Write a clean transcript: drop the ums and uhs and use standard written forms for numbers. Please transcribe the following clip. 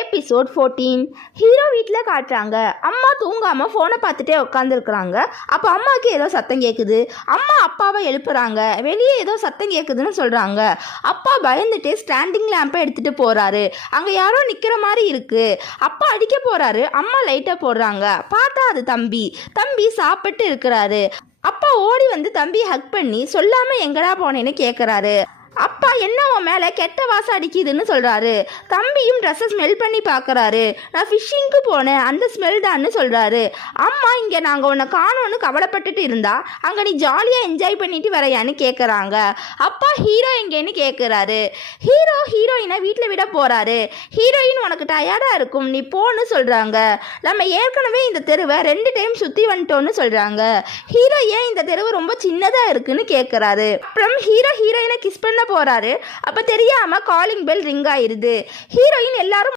Episode 14. Hero வீட்டில் காட்டுறாங்க. அம்மா தூங்காமல் ஃபோனை பார்த்துட்டே உட்காந்துருக்குறாங்க. அப்போ அம்மாவுக்கு ஏதோ சத்தம் கேட்குது. அம்மா அப்பாவை எழுப்புறாங்க. வெளியே ஏதோ சத்தம் கேட்குதுன்னு சொல்கிறாங்க. அப்பா பயந்துட்டு ஸ்டாண்டிங் லேம்பை எடுத்துகிட்டு போகிறாரு. அங்கே யாரோ நிற்கிற மாதிரி இருக்குது. அப்பா அடிக்க போகிறாரு. அம்மா லைட்டை போடுறாங்க. பார்த்தா அது தம்பி. தம்பி சாப்பிட்டு இருக்கிறாரு. அப்பா ஓடி வந்து தம்பி ஹக் பண்ணி சொல்லாமல் எங்கடா போனேன்னு கேட்குறாரு. அப்பா என்ன உன் மேலே கெட்ட வாசம் அடிக்குதுன்னு சொல்கிறாரு. தம்பியும் ட்ரெஸ்ஸை ஸ்மெல் பண்ணி பார்க்குறாரு. நான் ஃபிஷ்ஷிங்க்கு போனேன், அந்த ஸ்மெல் தான்னு சொல்கிறாரு. அம்மா இங்கே நாங்கள் உன்னை காணோன்னு கவலைப்பட்டுட்டு இருந்தா அங்கே நீ ஜாலியாக என்ஜாய் பண்ணிட்டு வரையான்னு கேட்குறாங்க. அப்பா ஹீரோ எங்கேன்னு கேட்குறாரு. ஹீரோ ஹீரோயினை வீட்டில் விட போகிறாரு. ஹீரோயின் உனக்கு டயர்டாக இருக்கும், நீ போன்னு சொல்கிறாங்க. நம்ம ஏற்கனவே இந்த தெருவை 2 டைம் சுற்றி வந்துட்டோன்னு சொல்கிறாங்க. ஹீரோ ஏன் இந்த தெருவு ரொம்ப சின்னதாக இருக்குன்னு கேட்குறாரு. அப்புறம் ஹீரோயினை கிஸ் பண்ண போறாரு. அப்ப தெரியாம காலிங் பெல் ரிங் ஆயிருது. ஹீரோயின் எல்லாரும்